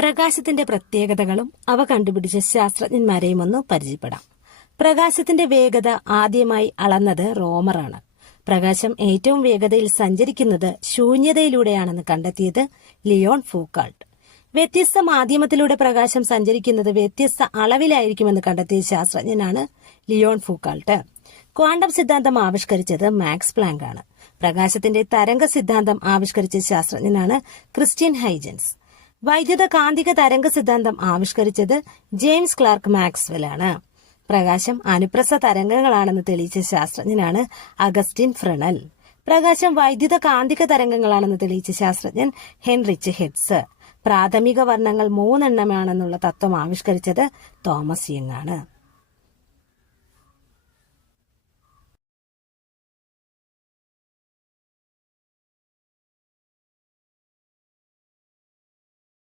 പ്രകാശത്തിന്റെ പ്രത്യേകതകളും അവ കണ്ടുപിടിച്ച ശാസ്ത്രജ്ഞന്മാരെയും ഒന്ന് പരിചയപ്പെടാം. പ്രകാശത്തിന്റെ വേഗത ആദ്യമായി അളന്നത് റോമറാണ്. പ്രകാശം ഏറ്റവും വേഗതയിൽ സഞ്ചരിക്കുന്നത് ശൂന്യതയിലൂടെയാണെന്ന് കണ്ടെത്തിയത് ലിയോൺ ഫൂക്കാൾട്ട്. വ്യത്യസ്ത മാധ്യമത്തിലൂടെ പ്രകാശം സഞ്ചരിക്കുന്നത് വ്യത്യസ്ത അളവിലായിരിക്കുമെന്ന് കണ്ടെത്തിയ ശാസ്ത്രജ്ഞനാണ് ലിയോൺ ഫൂക്കാൾട്ട്. ക്വാണ്ടം സിദ്ധാന്തം ആവിഷ്കരിച്ചത് മാക്സ് പ്ലാങ്ക് ആണ്. പ്രകാശത്തിന്റെ തരംഗ സിദ്ധാന്തം ആവിഷ്കരിച്ച ശാസ്ത്രജ്ഞനാണ് ക്രിസ്റ്റ്യൻ ഹൈജൻസ്. വൈദ്യുത കാന്തിക തരംഗ സിദ്ധാന്തം ആവിഷ്കരിച്ചത് ജെയിംസ് ക്ലാർക്ക് മാക്സ്വെൽ ആണ്. പ്രകാശം അനുപ്രസ്ഥ തരംഗങ്ങളാണെന്ന് തെളിയിച്ച ശാസ്ത്രജ്ഞനാണ് അഗസ്റ്റിൻ ഫ്രെണൽ. പ്രകാശം വൈദ്യുത കാന്തിക തരംഗങ്ങളാണെന്ന് തെളിയിച്ച ശാസ്ത്രജ്ഞൻ ഹെൻറിച്ച് ഹെഡ്സ്. പ്രാഥമിക വർണ്ണങ്ങൾ 3 എണ്ണമാണെന്നുള്ള തത്വം ആവിഷ്കരിച്ചത് തോമസ് യങ് ആണ്.